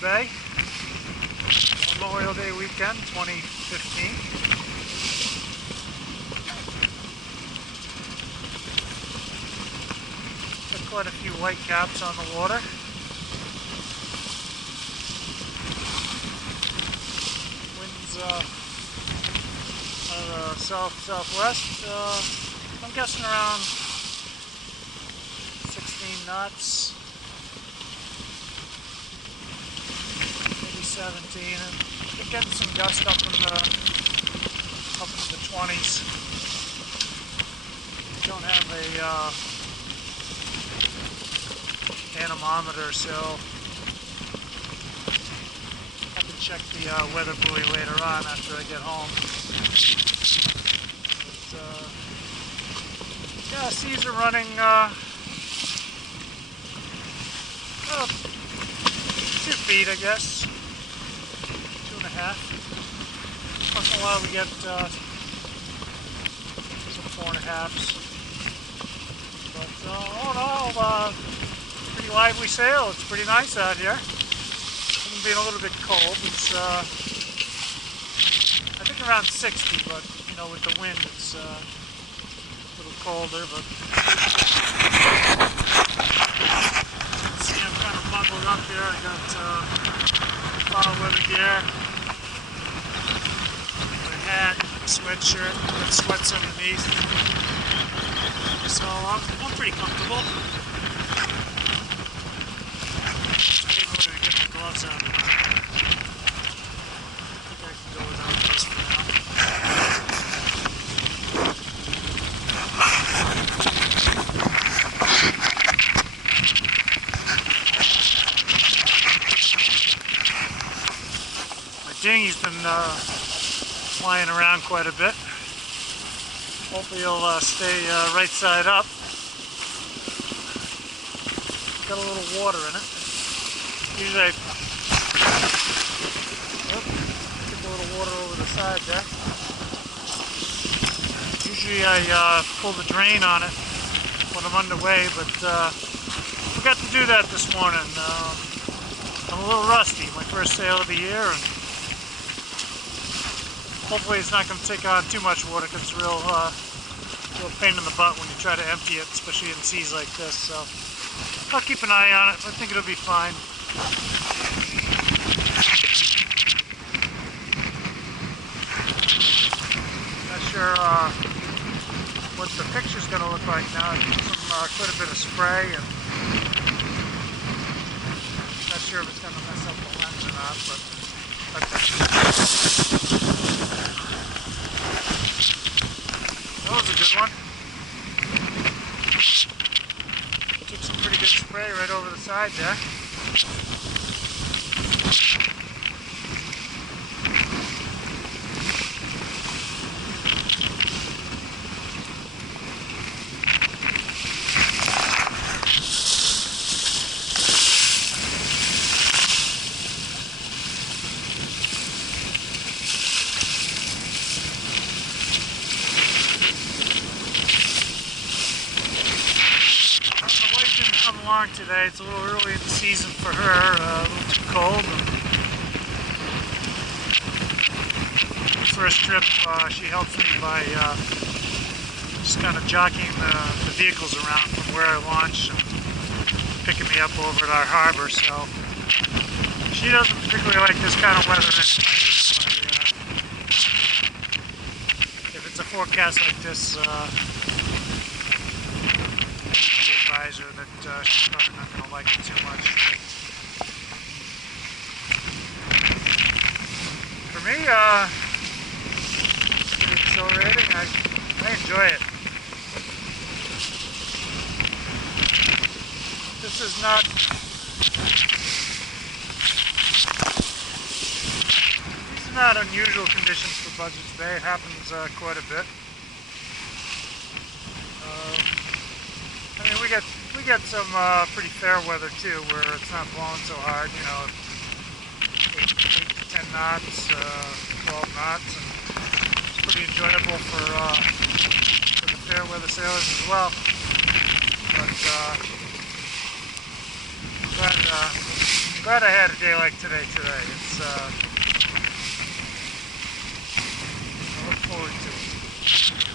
Bay, Memorial Day weekend 2015. Got quite a few white caps on the water. Winds out of the south-southwest. I'm guessing around 16 knots. 17, and we're getting some gust up in the 20s. Don't have a anemometer, so I have to check the weather buoy later on after I get home. But, yeah, seas are running 2 feet, I guess. 2.5. Once in a while we get some 4.5s. But all in all, pretty lively sail. It's pretty nice out here. Even being a little bit cold. It's I think around 60, but you know, with the wind it's a little colder. But you can see I'm kind of bundled up here. I got foul weather gear, my hat, sweatshirt, got sweats underneath. So I'm pretty comfortable. Just in order to get the gloves on. I think I can go without those for now. Dinghy's been flying around quite a bit. Hopefully he'll stay right side up. Got a little water in it. Usually I took a little water over the side there. Usually I pull the drain on it when I'm underway, but forgot to do that this morning. I'm a little rusty. My first sail of the year, and hopefully it's not going to take on too much water, because it's a real pain in the butt when you try to empty it, especially in seas like this. So I'll keep an eye on it. I think it'll be fine. Not sure what the picture's going to look like now. Quite a bit of spray, and not sure if it's going to mess up the lens or not, but that was a good one. Took some pretty good spray right over the side there. Today. It's a little early in the season for her, a little too cold. First trip, she helps me by just kind of jockeying the vehicles around from where I launch and picking me up over at our harbor. So she doesn't particularly like this kind of weather anyway. So if it's a forecast like this, advise her that she's probably not going to like it too much. For me, it's pretty exhilarating. I enjoy it. This is not these are not unusual conditions for Buzzards Bay. It happens quite a bit. I mean, we get some pretty fair weather too, where it's not blowing so hard. You know, 8 to 10 knots, 12 knots, and it's pretty enjoyable for the fair weather sailors as well. But glad I'm glad I had a day like today. It's I look forward to it.